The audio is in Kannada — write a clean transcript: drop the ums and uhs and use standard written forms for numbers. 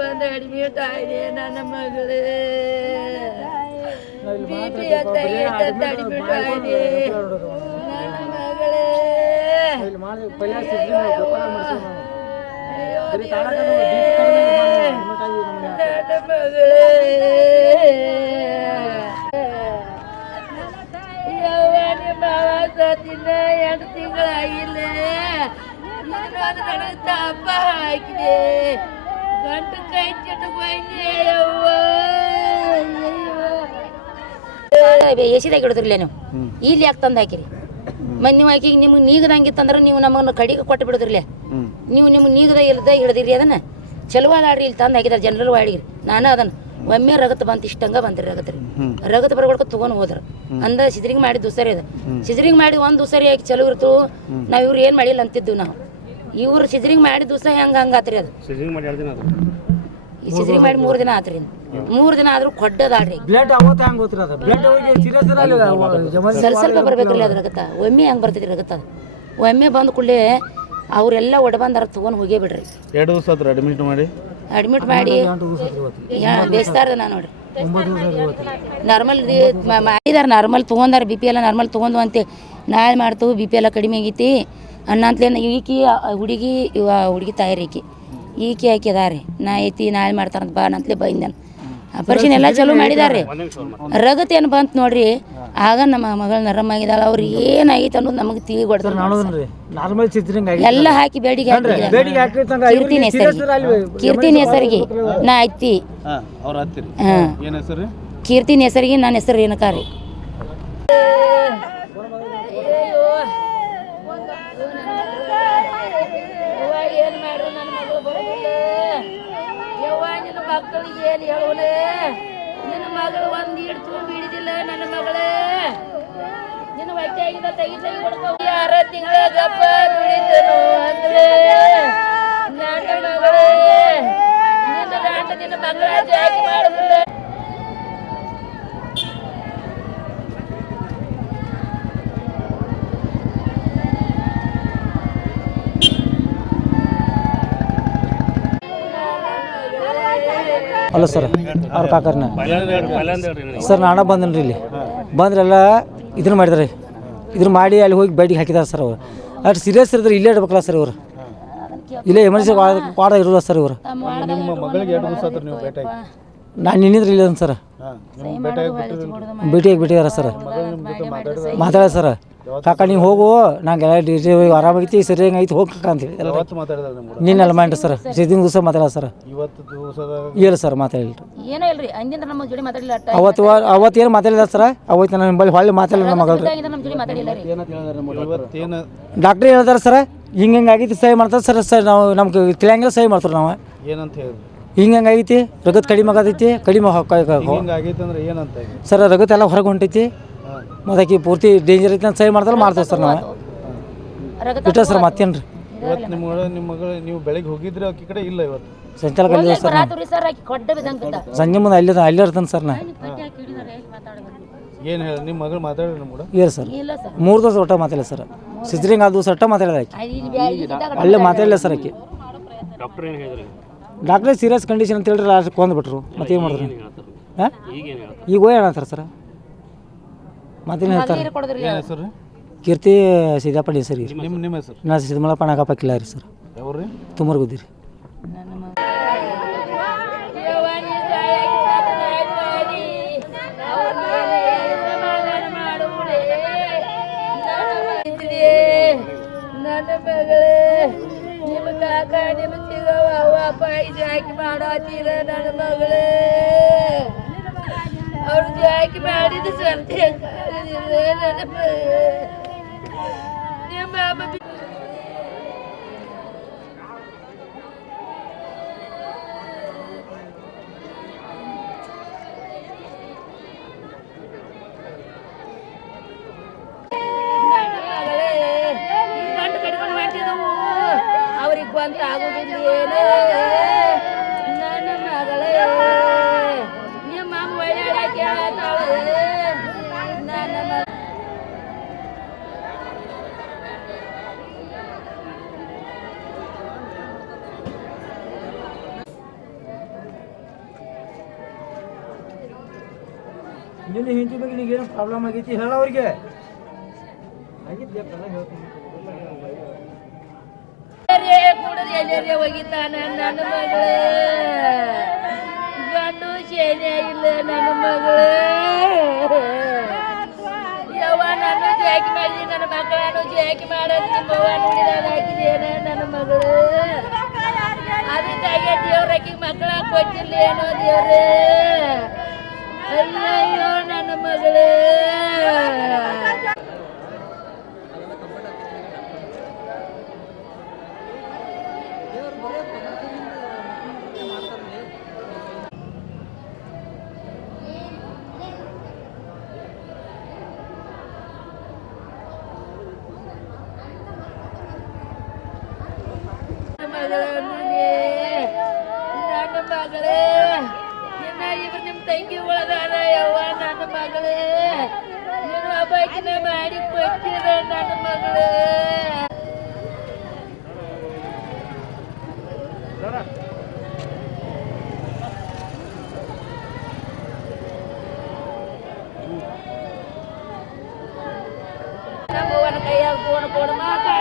ಬಂದು ಅಡ್ಮಿಟ್ ಆಗಿದೆ ನನ್ನ ಮಗಳೇ ಬಿಪಿ ಅಡ್ಮಿಟ್ ಆಗಿದೆ ನನ್ನ ಮಗಳೇ ನನ್ನ ಮಗಳೇ ಯವ್ವ ನಿಮ್ಮ ಸತ್ತಿನ 2 ತಿಂಗಳಾಗಿಲ್ಲ ನನಗೆ ತಾಪ ಹಾಕಿದೆ ಗಂಟು ಕೈ ಚಟುಕೊಂಡೆ ಯವ್ವ ಎಸಿದಾಗ ಹಿಡಿದ್ರಲ್ಲ ನೀವು ಇಲ್ಲಿ ಯಾಕೆ ತಂದು ಹಾಕಿರಿ ಮತ್ತು ನೀವು ಆಕಿಗೆ ನಿಮ್ಗೆ ನೀಗದಂಗಿತ್ತಂದ್ರೆ ನೀವು ನಮ್ಮನ್ನು ಕಡಿಗೆ ಕೊಟ್ಟು ಬಿಡಿದ್ರಲ್ಲ ನೀವು ನಿಮ್ಗೆ ನೀಗದ ಇಲ್ದ ಹಿಡಿದಿರಿ ಅದನ್ನು ಚಲೋ ಅದಾಡ್ರಿ ಇಲ್ಲಿ ತಂದು ಹಾಕಿದಾರೆ ಜನರಲ್ ವಾಡಿಗೆ ನಾನು ಅದನ್ನು ಒಮ್ಮೆ ರಗತ್ ಬಂತು ಇಷ್ಟಂಗ ಬಂದ್ರಿ ರಗತ್ ಬರ್ಕೊಳ್ಕ ತೊಗೊಂಡು ಹೋದ್ರ ಅಂದ ಸಿದ್ರಿಂಗ್ ಮಾಡಿ ದುಸರಿ ಅದ ಸಿದ್ರಿಂಗ್ ಮಾಡಿ ಒಂದು ದುಸರಿ ಹಾಕಿ ಚಲೋ ಇರ್ತು ನಾವು ಇವ್ರು ಏನು ಮಾಡಿಲ್ಲ ಅಂತಿದ್ದು ನಾವು ಇವ್ರು ಸಿದ್ರಿಂಗ್ ಮಾಡಿ ದಿವಸ ಹಂಗಾತ್ರಿ ಅದು ಸಿದ್ರಿಂಗ್ ಮಾಡಿ 3 ದಿನ ಆತ್ರಿ 3 ದಿನ ಆದ್ರೂ ಕೊಡ್ಡದಾಡ್ರಿ ಸ್ವಲ್ಪ ಬರ್ಬೇಕ್ರಿ ಅದ್ರ ರಗತ್ತ ಒಮ್ಮೆ ಹಂಗೆ ಬರ್ತೈತಿ ರಗತ್ತ ಒಮ್ಮೆ ಬಂದ ಕೂಡಲೇ ಅವರೆಲ್ಲ ಒಡಬಂದಾರ ತೊಗೊಂಡು ಹೋಗೇ ಬಿಡ್ರಿ 2 ದಿವಸ ಅಡ್ಮಿಟ್ ಮಾಡಿ ಬೇಸ್ತಾರದ ನಾನು ನೋಡ್ರಿ ನಾರ್ಮಲ್ ಮಾಡಿದಾರೆ ನಾರ್ಮಲ್ ತೊಗೊಂಡಾರ ಬಿ ಪಿ ಎಲ್ಲ ನಾರ್ಮಲ್ ತೊಗೊಂಡು ಅಂತೆ ನಾಳೆ ಮಾಡ್ತೇವೆ ಬಿ ಪಿ ಎಲ್ಲ ಕಡಿಮೆ ಆಗೈತಿ ಅನ್ನಂತಲೇ ಈಕಿ ಹುಡುಗಿ ತಾಯಿರಿ ಈಕಿ ಹಾಕಿದಾರೆ ನಾ ಐತಿ ನಾಳೆ ಮಾಡ್ತಾರಂತ ಬಾ ಅಂತಲೇ ಬೈಂದ ಆಪರೇಷನ್ ಎಲ್ಲ ಚಲೋ ಮಾಡಿದಾರೆ ರಗತ್ ಏನು ಬಂತು ನೋಡ್ರಿ ಆಗ ನಮ್ಮ ಮಗಳು ನರಮಾಗಿದ್ದಾಳೆ ಅವ್ರು ಏನಾಗೈತೆ ಅನ್ನೋದು ನಮಗೆ ತಿಳಿಗೊಡ್ತಾರೆ ಎಲ್ಲ ಹಾಕಿ ಬೇಡಿಗೆ ಕೀರ್ತಿನ ಹೆಸರಿಗೆ ನಾ ಐತಿ ಕೀರ್ತಿನ ಹೆಸರಿಗೆ ನನ್ನ ಹೆಸರು ರೇಣುಕಾರಿ ಮಕ್ಕಳಿಗೆ ಏನು ಹೇಳೋನೆ ನಿನ್ನ ಮಗಳು ಒಂದು ಇಡ್ತು ಬಿಡಿದಿಲ್ಲ ನನ್ನ ಮಗಳೇ ನಿನ್ನ ಹೊಟ್ಟೆ ಆಗಿದ್ದ ತೆಗಿ ಕೊಡ್ಕೊ 6 ತಿಂಗಳ ಗಪ್ಪ ದುಡಿದನು ಅಂದ್ರೆ ನನ್ನ ಮಗಳೇ ನಿನ್ನ ಗಂಡ ನಿನ್ನ ಮಗಳ ಜಾಗಿ ಮಾಡುದಿಲ್ಲ ಅಲ್ಲ ಸರ್ ಅವ್ರ ಕಾಕರ್ನ ಸರ್ ನಾನು ಬಂದನ್ರಿ ಇಲ್ಲಿ ಬಂದ್ರೆಲ್ಲ ಇದನ್ನ ಮಾಡಿದಾರೆ ಇದನ್ನ ಮಾಡಿ ಅಲ್ಲಿ ಹೋಗಿ ಬೇಡಿಗೆ ಹಾಕಿದಾರೆ ಸರ್ ಅವರು ಅಷ್ಟು ಸೀರಿಯಸ್ ಇರಿದ್ರೆ ಇಲ್ಲೇ ಇಡ್ಬೇಕಲ್ಲ ಸರ್ ಇವರು ಇಲ್ಲೇ ಎಮರ್ಜೆನ್ಸಿ ವಾರ್ಡ್ ಇರೋಲ್ಲ ಸರ್ ಇವರು ನಾನು ನಿನ್ನಿದ್ರೆ ಇಲ್ಲ ಸರ್ ಭೇಟಿಯಾಗಿ ಬಿಟ್ಟಿದಾರ ಸರ್ ಮಾತಾಡ ಸರ್ ಕಾಕ ನೀವು ಹೋಗು ನಂಗೆಲ್ಲ ಆರಾಮಾಗೈತಿ ಸರಿ ಹೆಂಗೈತಿ ಹೋಗಿ ಕಾಕ ಅಂತ ಹೇಳಿ ನೀನೆಲ್ಲ ಮಾಡಿ ಸರ್ ದಿನ ದಿವಸ ಮಾತಾಡ ಸರ್ ಇಲ್ಲ ಸರ್ ಮಾತಾಡಿಲ್ಲ ಅವತ್ತು ಏನು ಮಾತಾಡಿಲ್ಲ ಸರ್ ಅವತ್ತು ನನ್ನ ಬಳಿ ಹೊಳ್ಳಿ ಮಾತಾಡಿಲ್ಲ ನಮ್ಮ ಮಗಳು ಡಾಕ್ಟ್ರ್ ಹೇಳ್ತಾರೆ ಸರ್ ಹಿಂಗೆ ಆಗೈತಿ ಸಹಿ ಮಾಡ್ತಾರೆ ಸರ್ ನಾವು ನಮ್ಗೆ ತಿಳಿಯಂಗಿಲ್ಲ ಸಹಿ ಮಾಡ್ತಾರೆ ನಾವು ಏನಂತ ಹೇಳಿ ಹಿಂಗೆ ಆಗೈತಿ ರಗತ್ ಕಡಿಮೆ ಆಗತೈತಿ ಕಡಿಮೆ ಸರ್ ರಗತ್ ಎಲ್ಲ ಹೊರಗೆ ಹೊಂಟೈತಿ ಮತ್ತೆ ಪೂರ್ತಿ ಡೇಂಜರ್ ಐತಿ ಅಂತ ಸಹಿ ಮಾಡ್ತಾರೆ ಮಾಡ್ತೇವೆ ಸರ್ ನಾವು ಬಿಟ್ಟ ಸರ್ ಮತ್ತೇನು ರೀ ನಿಮ್ಮ ಮಗಳು ನೀವು ಬೆಳಗ್ಗೆ ಹೋಗಿದ್ರೆ ಆಕಿ ಕಡೆ ಇಲ್ಲ ಇವತ್ತು ಸಂಚಾಲಕ ಅಲ್ಲಿದೆ ಸರ್ ಸಂಜೆ ಮುಂದೆ ಅಲ್ಲೇ ಇರ್ತಾನೆ ಸರ್ ನಾ ಏನು ಹೇಳಿ ನಿಮ್ಮ ಮಗಳು ಮಾತಾಡಿದ್ರೆ ಕೂಡ ಇಲ್ಲ ಸರ್ 3 ದಿವಸ ಒಟ್ಟ ಮಾತಾಡಿಲ್ಲ ಸರ್ ಸಿದ್ರಿಂಗ್ 2 ದಿವಸ ಒಟ್ಟ ಮಾತಾಡಿದ ಆಕಿ ಅಲ್ಲೇ ಮಾತಾಡಿಲ್ಲ ಸರ್ ಆಕಿ ಡಾಕ್ಟರ್ ಏನು ಹೇಳಿದ್ರಿ ಡಾಕ್ಟ್ರೇ ಸೀರಿಯಸ್ ಕಂಡೀಷನ್ ಅಂತ ಹೇಳಿದ್ರೆ ಲಾಸ್ಟ್ ಕೊಂದ್ಬಿಟ್ರು ಮತ್ತೇನು ಮಾಡಿದ್ರು ಹಾಂ ಈಗ ಏನಂತಾರೆ ಸರ್ ಮತ್ತೇನು ಹೇಳ್ತಾರೆ ಕೀರ್ತಿ ಸಿದ್ದಾಪಳ್ಳಿ ಸರ್ ನಿಮ್ಮ ಹೆಸರು ನಾ ಸಿದ್ದಮಲ್ಲಪ್ಪ ನಾಗಪ್ಪ ಕಿಲಾರಿ ಸರ್ ಯಾವ್ರಿ ತುಮರ್ಗುದ್ದಿರಿ ನನ್ನ ಮಗಳೇ ನಿಮ್ಮ ಕಾಕ ನಿಮ್ಮ ಸಿಗವ ಅಪ್ಪ ಜಾಕಿ ಮಾಡಾತೀರ ನನ್ನ ಮಗಳೇ ಅವ್ರು ಜಾಕಿ ಮಾಡಿದ ಸ್ವಂತ ನನ್ನ ನಿಮ್ಮ ಅವ್ರಿಗೆ ಬಂತ ಆಗುದಿಲ್ಲ ಏನೇ ನನ್ನ ಮಗಳೇ ನಿಮ್ಮ ಒಳ್ಳೆ ಕೇಳತ್ತಾಳೆ ನನ್ನ ನಿನ್ನ ಹಿಂದಿ ಬಗ್ಗೆ ನಿನಗೇನು ಪ್ರಾಬ್ಲಮ್ ಆಗೈತಿ ಹೇಳ ಅವ್ರಿಗೆ ಕುಡಿದು ಹೋಗಿತಾನ ನನ್ನ ಮಗಳು ಗಂಡು ಶೇನೆ ಇಲ್ಲ ನನ್ನ ಮಗಳು ಯವ್ವ ನಾನು ಜಾಕಿ ಮಾಡಿದಿ ನನ್ನ ಮಕ್ಕಳನ್ನು ಜಾಕಿ ಮಾಡೋದು ನಿಮ್ಮವ್ವ ನುಡಿದಾಗ ಹಾಕಿದೇನ ನನ್ನ ಮಗಳು ಅದಕ್ಕಾಗಿ ದೇವ್ರಕ್ಕೆ ಮಕ್ಕಳ ಕೊಟ್ಟಿಲ್ಲ ಏನೋ ದೇವ್ರೇ ಅಯ್ಯಯ್ಯೋ ನನ್ನ ಮಗಳೇ ನನ್ನ ಮಗಳೇ ನಿನ್ನ ಇವ್ರು ನಿಮ್ಮ ತಂಗಿ ಒಳಗಾರ ಯವ್ವ ನನ್ನ ಮಗಳೇ ನೀನು ಹಬ್ಬಕಿನ ಮಾಡಿ ಕೊಟ್ಟಿರ ನನ್ನ ಮಗಳೇ ನಮ್ಮವನ ಕೈಯಾಗ ಫೋನ್ ಕೊಡು ಮಾತಾಡ